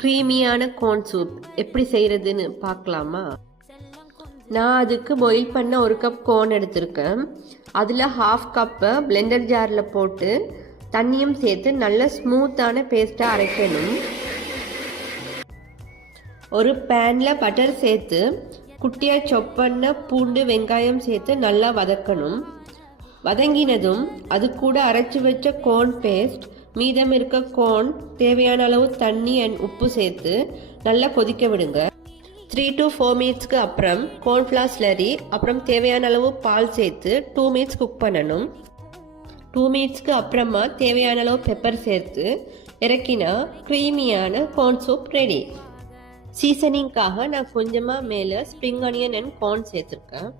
க்ரீமியான cone soup எப்படி செய்கிறதுன்னு பார்க்கலாமா? நான் அதுக்கு பாயில் பண்ண 1 கப் கோன் எடுத்திருக்கேன். அதில் 1/2 கப்பை பிளெண்டர் ஜாரில் போட்டு தண்ணியும் சேர்த்து நல்ல ஸ்மூத்தான பேஸ்ட்டாக அரைக்கணும். ஒரு பேனில் பட்டர் சேர்த்து குட்டியாக சாப் பண்ண பூண்டு வெங்காயம் சேர்த்து நல்லா வதக்கணும். வதங்கினதும் அது கூட அரைச்சி வச்ச கோன் பேஸ்ட், மீதம் இருக்க கோன், தேவையான அளவு தண்ணி அண்ட் உப்பு சேர்த்து நல்லா கொதிக்க விடுங்க. 3 to 4 மினிட்ஸ்க்கு அப்புறம் கோர்ன்ஃப்ளவர் ஸ்லரி, அப்புறம் தேவையான அளவு பால் சேர்த்து 2 மினிட்ஸ் குக் பண்ணணும். 2 மினிட்ஸ்க்கு அப்புறமா தேவையான அளவு பெப்பர் சேர்த்து இறக்கினா க்ரீமியான கோர்ன் சூப் ரெடி. சீசனிங்காக நான் கொஞ்சமாக மேலே ஸ்ப்ரிங் ஆனியன் அண்ட் கார்ன் சேர்த்துருக்கேன்.